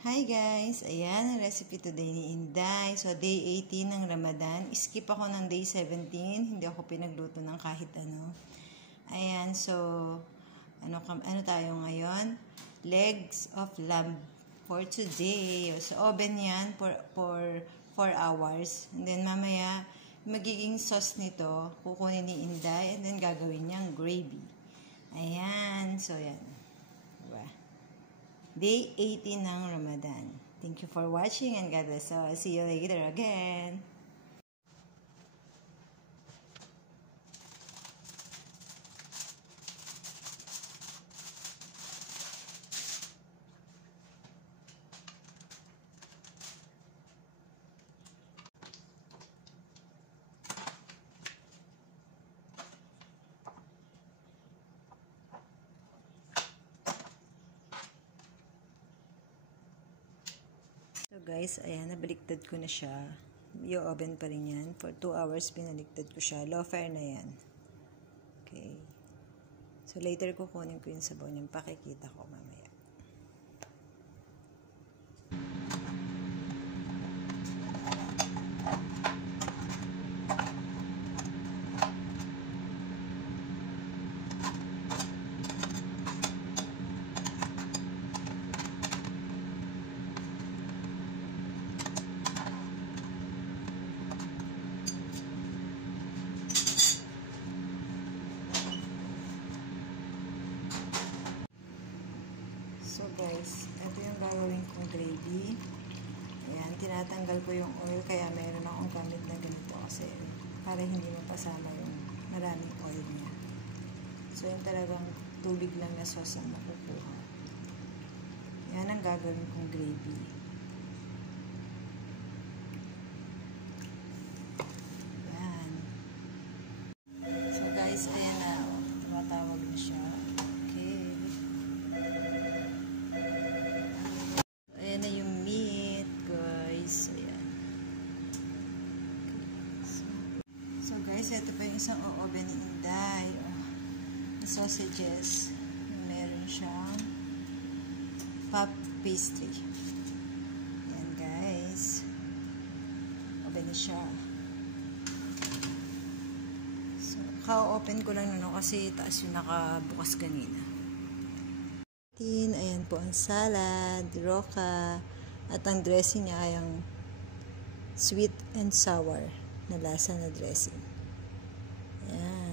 Hi guys! Ayan ang recipe today ni Inday. So, day 18 ng Ramadan. Skip ako ng day 17. Hindi ako pinagluto ng kahit ano. Ayan, so, ano tayo ngayon? Legs of lamb for today. So, oven yan for 4 hours. And then, mamaya, magiging sauce nito, kukunin ni Inday, and then gagawin niyang gravy. Ayan, so yan. Diba? Day 18 ng Ramadan. Thank you for watching and God bless. So, I'll see you later again. So guys, ayan, nabaliktad ko na siya. Yung oven pa rin yan. For 2 hours, pinaliktad ko siya. Low fire na yan. Okay. So later kukunin ko yung sabaw niyang pakikita ko mamaya. So guys, ito yung gagawin kong gravy. Ayan, tinatanggal ko yung oil kaya mayroon akong gamit na ganito kasi para hindi mapasama yung maraming oil niya. So yung talagang tubig lang na sauce ang makukuha. Yan ang gagawin kong gravy. Yan. So guys, ayan na. Tumatawag na siya. Ayan na yung meat, guys. Ayan. So guys, ito pa yung isang oven ni Inday. Sausages. Meron siyang puff pastry. Ayan, guys. Oven na siya. So, ka-open ko lang nun kasi taas yung nakabukas kanina. Ayan po ang salad, roca, at ang dressing niya ay ang sweet and sour na lasa na dressing. Ayan.